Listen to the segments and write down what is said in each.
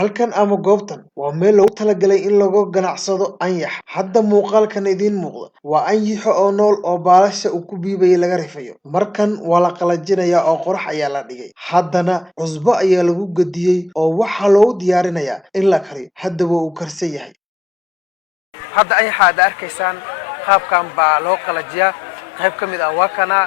halkan ama goobtan waa meel loogu talagalay in lagu ganacsado anyax. Hadda muuqaalkan idiin muuqda waa anyaxo oo nool oo baalasha uu ku biibay laga rifayo. Markan waa la qalajinayaa oo qorax ayaa la dhigay. Haddana cusbo ayaa lagu gadiyay oo waxa loo diyaarinayaa in la kariyo. Haddaba uu karsan yahay. hadda anyaxa aad arkaysaan qaabkan baa loo qalajiyaa qayb ka mid ah waa kana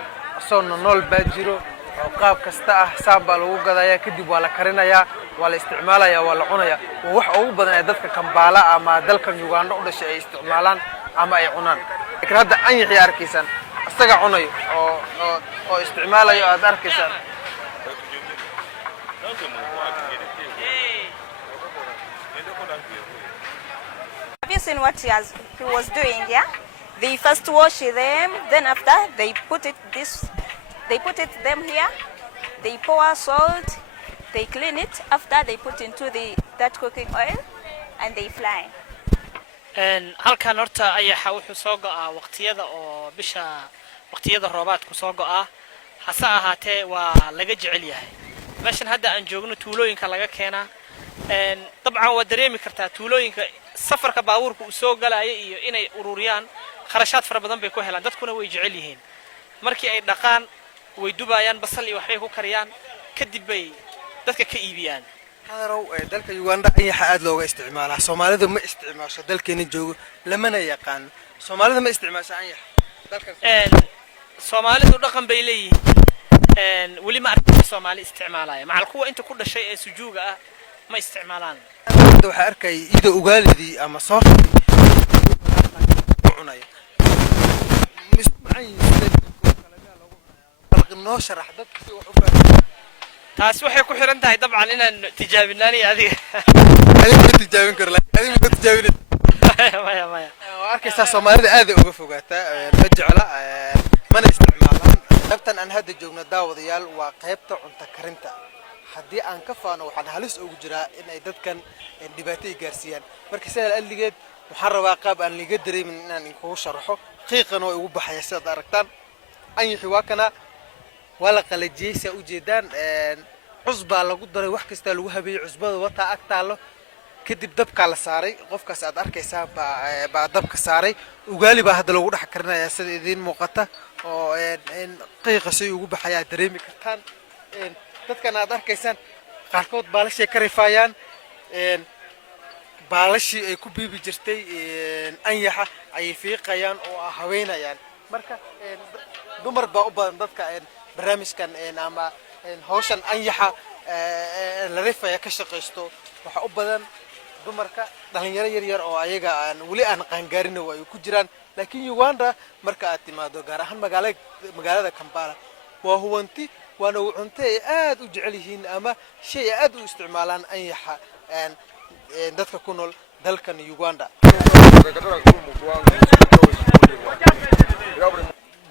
soo nool baa jiro oo qaab kasta ah saan baa lagu gadayaa kadib waa la karinayaa waa la isticmaalayaa waa la cunayaa wax ugu badan ee dadka Kampala ama dalkan Uganda u dhashay ay isticmaalaan ama ay cunaan laakiin hadda anyaxi arkaysaan asaga cunayo oo isticmaalayo aad arkaysaan Have you seen what he was doing? Yeah, they first wash them, then after they put it them here. They pour salt, they clean it. After they put into that cooking oil, and they fly. halkan horta ayaxa wuxuu soo go'aa waqtiyada oo bisha waqtiyada roobaadku soo go'aa hasa ahaatee waa laga jecel yahay meeshan hadda aan joogno tuulooyinka laga keenaa dabcan waa dareemi kartaa tuulooyinka safarka baabuurku soo galaya iyo inay ururiyaan kharashaad fara badan bay ku helaan dadkuna way jecel yihiin markii ay dhaqaan way dubayaan basal iyo waxay ku kariyaan kadib bay dadka ka iibiyaan hadarow dalka Uganda anyaxa aad looga isticmaalaa Soomaalida ma isticmaasho dalkeena joogo lamana yaqaan Soomaalida ma isticmaasho anyax dalkan Soomaalidu dhaqan bay leeyihiin wali ma arkin Soomaali isticmaalaya macal kuwa inta ku dhashay ee sujuuga ah ma isticmaalaan waxa arkay ida ugaalidii ama soorta cunay mismacay balqinoo sharax dadka si wax u fahmo taas waxay ku xiran tahay dabcan inaan tijaabinaan adiga adiga tijaabin karo adiga ma tijaabin maya arkaysa Soomaalida aad uga fogaataa ma jecla mana isticmaalaan qaybtan aan hadda joogno daawadayaal waa qaybta cunto karinta haddii aan ka faano waxaan halis ugu jiraa in ay dadkan dhibaato gaarsiiyaan marka sidaa aligeed waxaan rabaa qaab aan liga dareemin inaan ku sharaxo qiiqan oo ugu baxaya sida aragtaan anyaxi waa kana wala qalajiyay sa u jeedaan cusba lagu daray wax kasta lagu habeeyay cusbada wata agtaalo kadib dabka la saaray qofkaas aad arkaysaa baa dabka saaray ugaali baa hadda lagu dhax karinayaa sida idin muuqata oo qiiqa si ugu baxaya dareemi kartaan dadkan aad arkaysaan qaarkood baalashay ka rifayaan baalashi ay ku biibi jirtay anyaxa ay fiiqayaan oo haweenayaan marka dumar baa u badan dadka barnaamijkan ama hawshan anyaxa la rifaya ka shaqeysto waxa u badan dumarka dhalinyaro yar oo ayaga aan wali aan qaangaarin oo ay ku jiraan laakiin Uganda marka aad timaado gaar ahaan magaalada Kampala waa huwanti waana cunto aad u jecel yihiin ama shay aad u isticmaalaan anyaxa dadka ku nool dalkan Uganda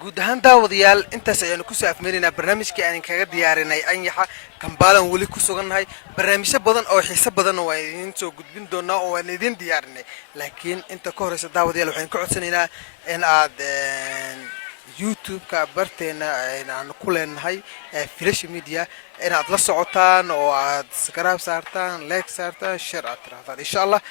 guud ahaan daawadayaal intaas ayaan ku soo afmeerinaa barnaamijkii aan kaga diyaarinay anyaxa Kampala wali ku sugannahay barnaamijyo badan oo xiiso badan oo ay idin soo gudbin doonaa oo aan idin diyaarinay laakiin inta ka horeysa daawadayaal waxaan ku codsanaynaa in aad YouTube-ka barteena aan ku leenahay Flash Media in aad la socotaan oo aad subscribe saartaan like saartaan share aad tirahdaan insha Allah